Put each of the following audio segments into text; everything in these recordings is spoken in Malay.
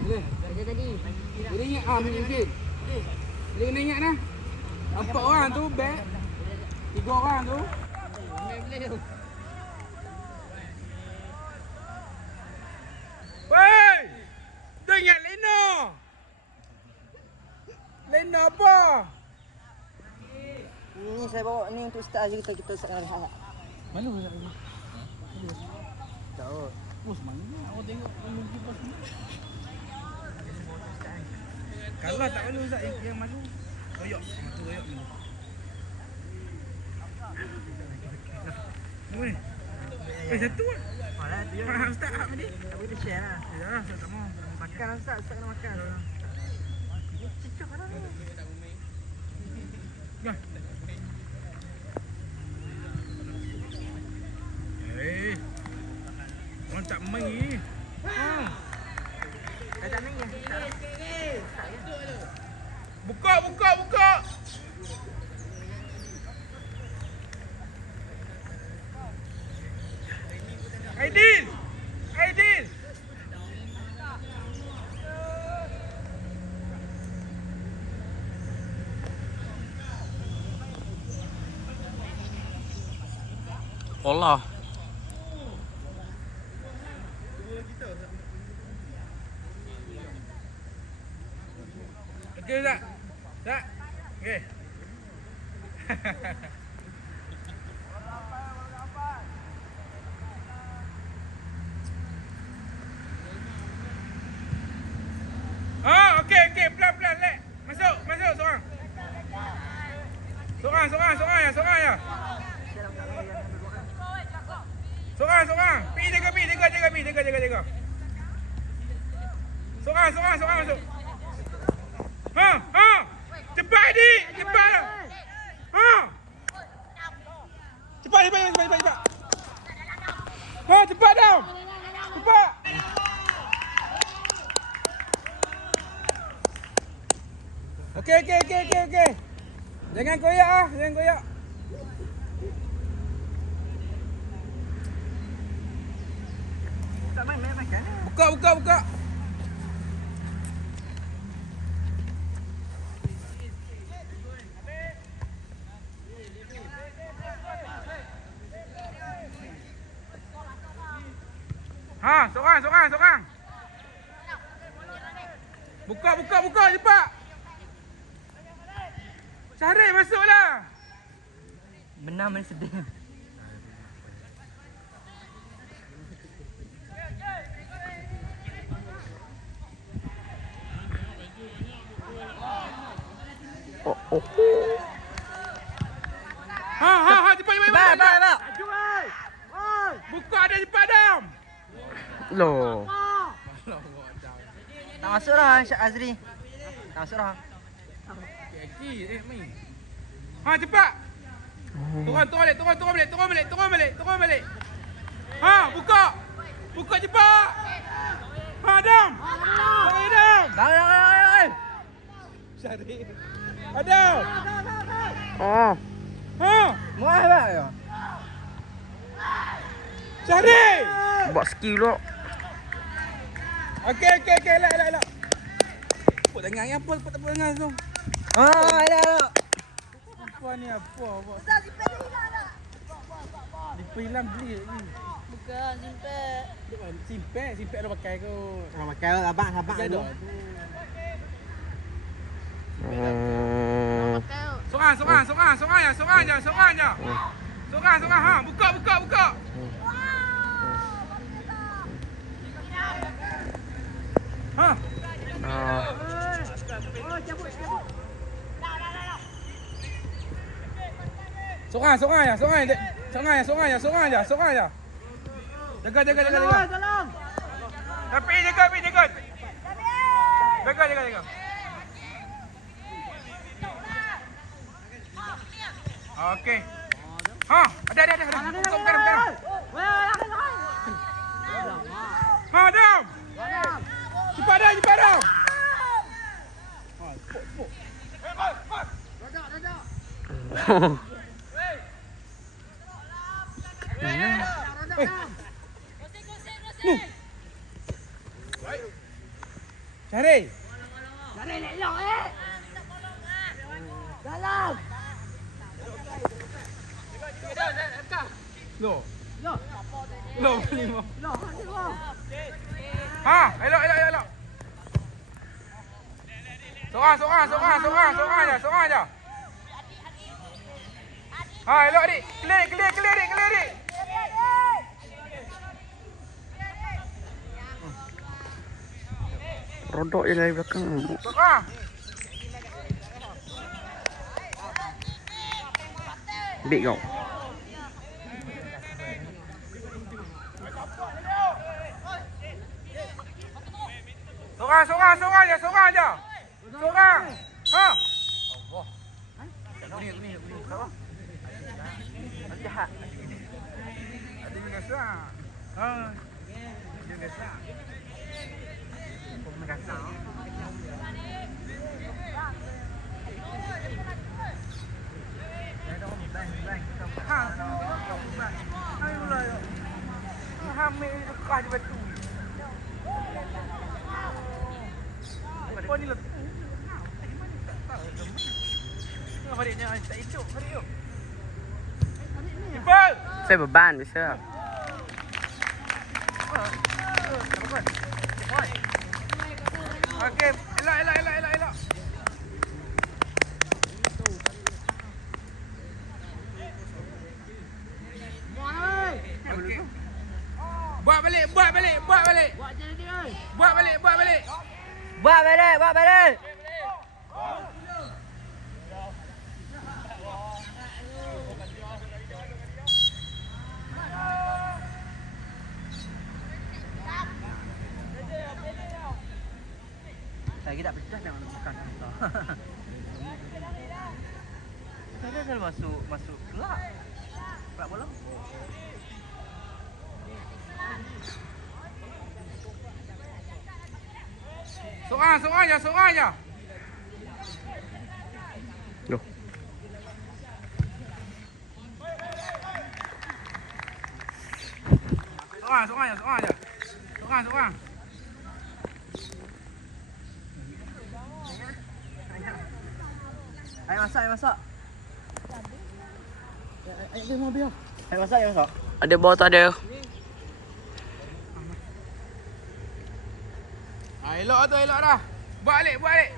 Boleh. Kerja tadi. Boleh ingat ah ambil mungkin. Boleh kena ingat nah. Empat orang tu back. Tiga orang tu. Woi! Tu ingat Leno. Leno apa? Ni saya bawa ni untuk start aja kita kita start dengan rehat. Malu tak? Tahu. Oh, semangat. Aku tengok malu kipas ni. Kalau tak malu Ustaz, yang, yang malu. Royok. Mata royok ni. Eh, satu lah. Tu Ustaz, apa ni? Tak boleh share lah. Ya, Ustaz tak mau. Makan lah Ustaz, Ustaz kena makan. Cicak lah ni. Dah. Eh. Orang tak main ni. Ha. Dah tak main ya? Buka, buka, buka. Aidil. Aidil. Allah. Okey tak? Tak? Okey. Lek. Masuk, masuk seorang. Seorang, seorang, seorang ya, seorang ya. Seorang, seorang. Pi jaga, pi jaga, jaga, pi jaga, jaga, jaga. Seorang, seorang, seorang masuk. Ha, ha. Cepat ni, cepat. Ha. Cepat, cepat, cepat, cepat, cepat. Ha, cepat dah. Cepat. Okey, okey, okey, okey, okey. Jangan koyak ah, jangan koyak. Tak main, main makan lah. Buka, buka, buka. Ha, seorang, seorang, seorang. Buka, buka, buka cepat. Syarif masuklah. Benar main sedih. Ha, ha, ha, cepat, cepat, cepat. cepat. tak. Buka ada cepat dam. Loh. Tak masuk lah Syed Azri. Tak masuk lah. Kaki, eh, main. Ha, cepat. Turun, turun balik, turun, turun balik, turun balik, turun balik, turun balik. Ha, buka. Buka cepat. Ha, Adam. Bagi Adam. Bangun, bangun, bangun. Syarif. Adam. Oh. Ha, Muah lah ya. Syarif. Buat skill lo. Okey, okey, okey, elak, elak, elak. Put tangan ni apa, put tangan tu. Ah, ada ada. Apa ni, apa, apa. Lipat hilang beli lagi. Bukan simpan. Simpek, simpek dah pakai kot. Kalau makan abang abang Ada tu. Hmm. Seorang, seorang, seorang, seorang je, seorang je, seorang je. Seorang, seorang, ha, buka, buka, buka. Ha, seorang je, seorang je, seorang je, seorang je, seorang je, seorang je. Jaga, jaga, jaga, jaga. tolong. Tapi jaga, tapi jaga. Jaga, jaga, jaga. Okey. Ha, ada, ada, ada. ada. Buka, buka, buka. Ha, Adam. Cepat dah, cepat dah. Ha. Eh. Cari. Cari elok eh. Dalam. Lo. Lo. Lo ni mo. Lo, hati lo. Ha, elok elok elok. Seorang, seorang, seorang, seorang, seorang aja, seorang aja. Ha, elok dik. Clear, clear, clear dik, clear dik. Rodok je dari belakang. Seorang. Big kau. Seorang, seorang, seorang aja, seorang aja. Seorang. Ha. Ada Yunesa. Ha. Yunesa. Ha. Ayo lah. Hamil dekat di batu. Kau ni letak. Apa dia ni? Tak hidup. Mari yuk. Cepat. Saya beban bisa. Okey, elak elak elak elak elak. Okey. Buat balik, buat balik, buat balik. Buat je dia. Buat balik, buat balik. Buat balik, buat balik. Lagi tak pecah jangan bukan contoh. Saya selalu masuk masuk kelab. Kelab bola. Seorang aja, seorang aja. Loh. Seorang, seorang aja, seorang aja. Seorang, seorang. Ayo masak, ayo masak. Mau biar. Ayo masak, ayo masak. Ada bawah tak ada. Ha, elok tu, elok dah. Buat balik, buat balik.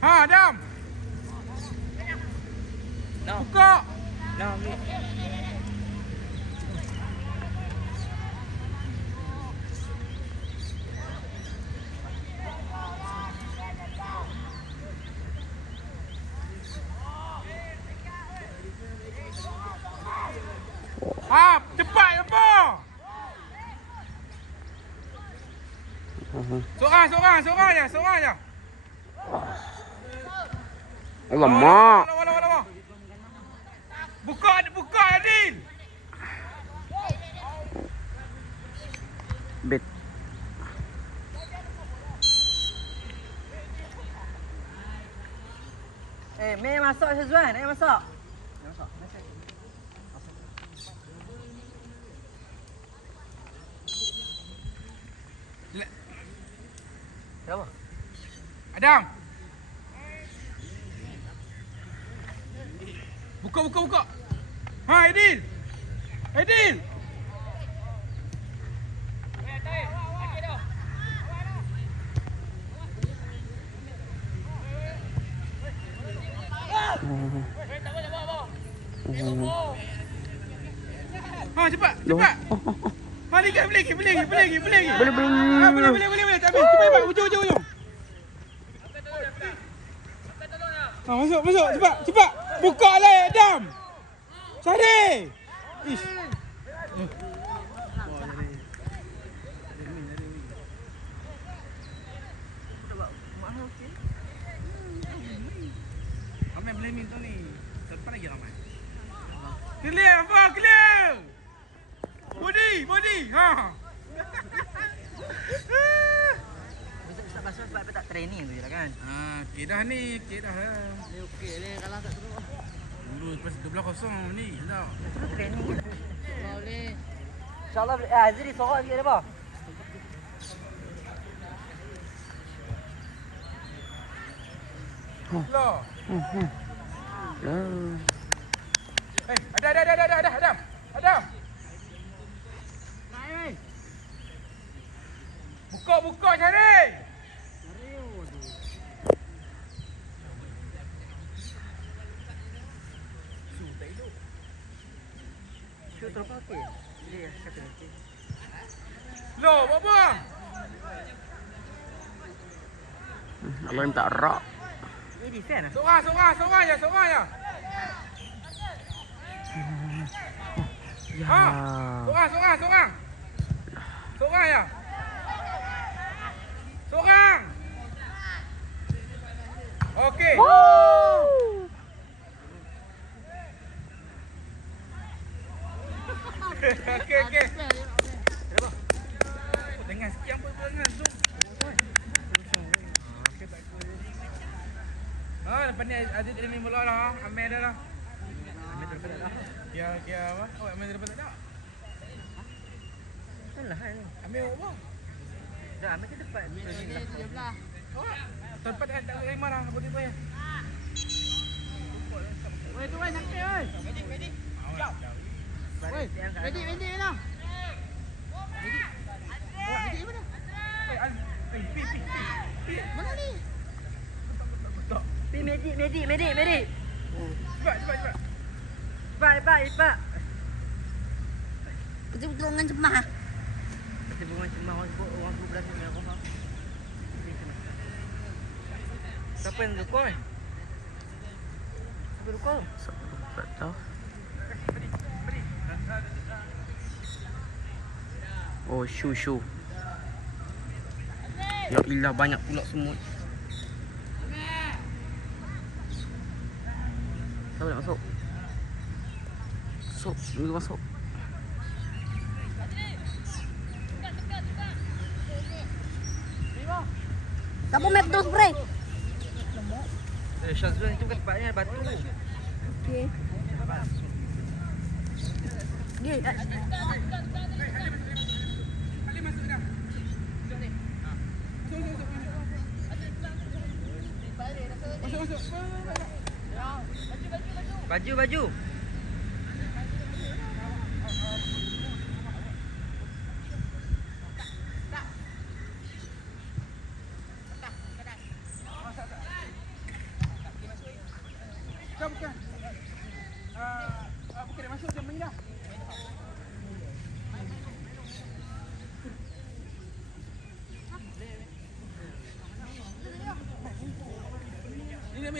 Ha, Adam. Buka. Nah, ambil. Ha, cepat apa? Seorang, seorang, seorang aja. Alamak. Buka, buka Adil. Bet. Eh, Mei masak Syazwan. Eh, masak. Masak. Masak. Le- Siapa? Adam. Buka, buka, buka. Ha, Adil. Adil. Ha, cepat, cepat. Ha, boleh lagi, boleh lagi, boleh lagi, boleh lagi. Boleh, boleh. Ha, boleh, boleh, boleh, Cepat, cepat. Ha, masuk, masuk. Cepat, cepat. Buka lah, Adam. Cari. Ish. Ramai boleh minta ni. Depan lagi ramai. Clear, apa? Clear. Body, body. Ha. Sebab apa tak training tu je lah kan? Ha, okey dah ni, okey dah. lah. Ni okey ni kalau tak terus. Dulu lepas 12 kosong ni. Terus training je. InsyaAllah eh, Azri sorok sikit apa? Loh. Lah. Eh, ada ada ada ada ada ada. Adam. Adam. Naik. Buka buka cari. Loh, apa? Abang minta rak. Ni defend ah. Seorang, seorang, seorang ya, seorang ya. Ya. Ha? Seorang, seorang, seorang. Seorang ya. Seorang. Okey. Okey, okey. Dengan sekian dengan zoom. Ah, lepas ni Aziz dia main bola lah. ah. Amir dah lah. Amir dah dapat dah. Dia dia apa? Oh, Amir dah dapat tak? Salah kan buat apa? Dah ambil ke depan. Dia belah. Oh, tempat tak tak terima lah. Apa dia ya? Oi, tu oi, sampai oi. Ready, ready lah. Ready. Oh, ready mana? Eh, pi pi pi. Pi. Mana ni? Pi medik, medik, medik, medik. Cepat, cepat, cepat. Cepat, cepat, cepat. Betul-betul dengan cemah. Kita bunga cemah orang sebut orang group belakang ni aku faham. Siapa yang dukung? Siapa dukung? Tak tahu. Oh, shoe shoe. Ya ilah banyak pula semut. Siapa nak masuk? Masuk, minggu masuk. Siapa make tu spray? Eh, Syazwan itu kan tempatnya batu. Okey. Dia dah. Ali masuk dah. Masuk masuk. Baju, baju. Bukan, bukan. Ah, ah, bukan dia masuk jam ni dah.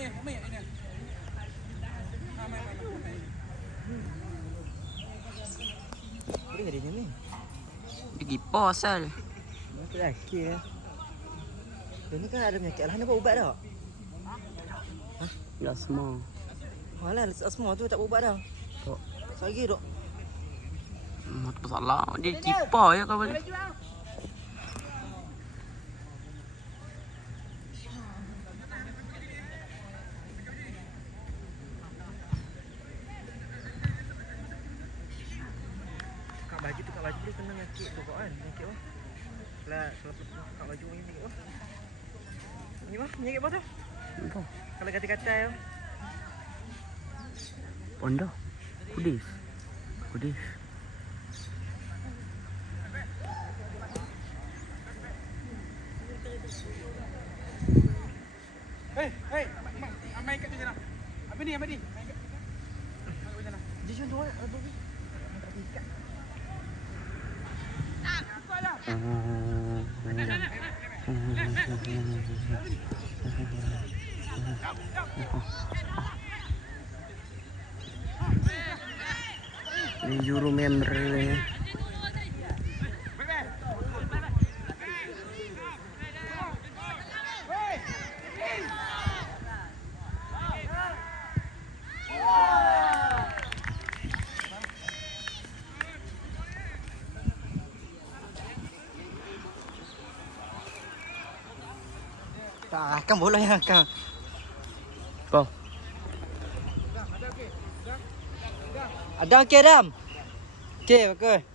Ini ini. Ha, main, main, main, main. Boleh ke dia ni? Pergi pasal. Aku lelaki lah. Dia ni kan ada penyakit lah. Nampak ubat dah? Dah semua. Alah, semua tu tak ubat dah. Tak. Lagi dok. Hmm, tu salah. Dia kipas ya kau balik. Kak baju tu, kena penyakit tu kau kan? Penyakit apa? Lah, kalau kak baju ni penyakit apa? Ni apa? Penyakit apa tu? Entah. Kalau kata-kata tu. Ponda. Kudis. Kudis. Hei, hei, ma- ma- main kat tu sana. Apa ni, apa ni? Main kat sana. Main kat sana. Dia cuma dua. Ada ni. Ni juru member kan akan. Apa? Adam okey Adam. Okey, bagus.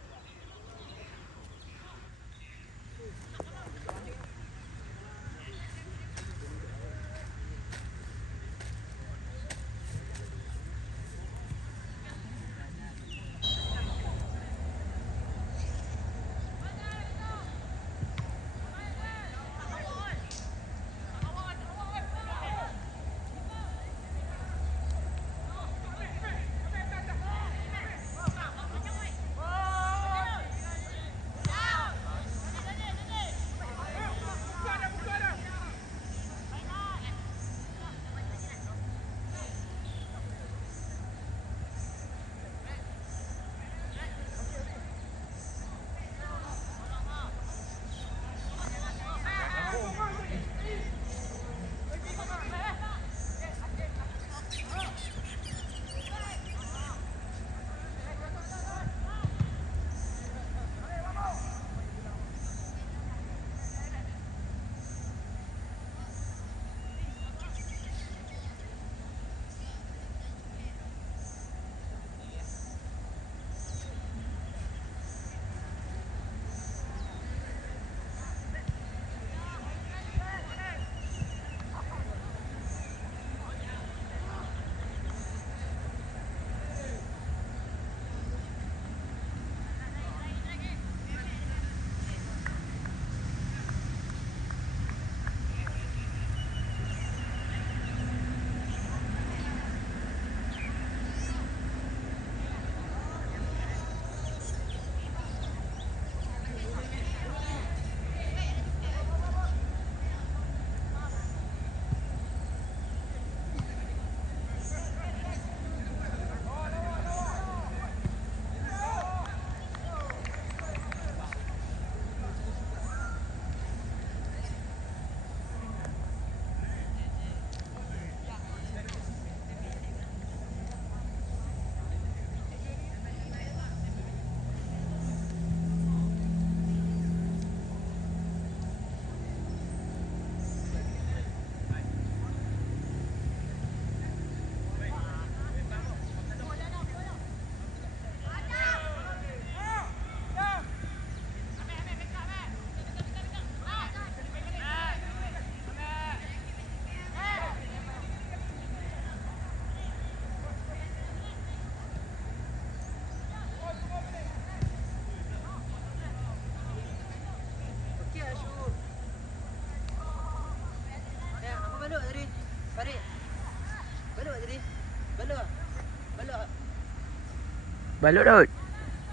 Balot out.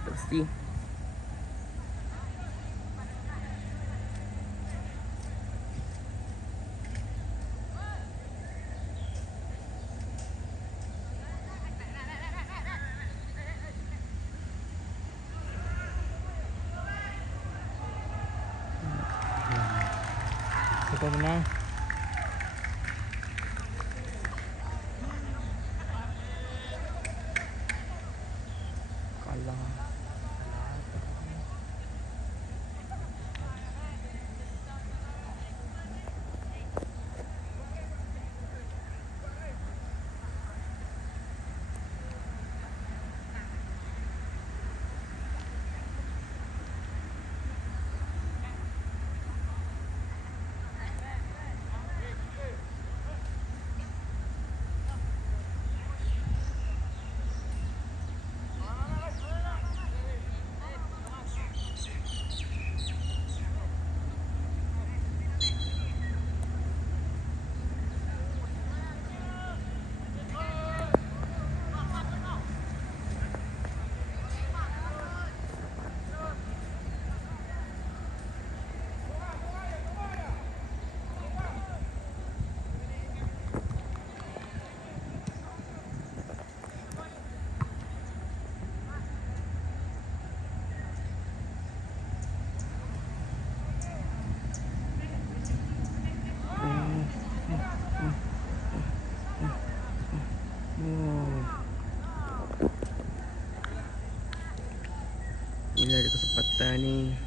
Toasty. Bila ada kesempatan ni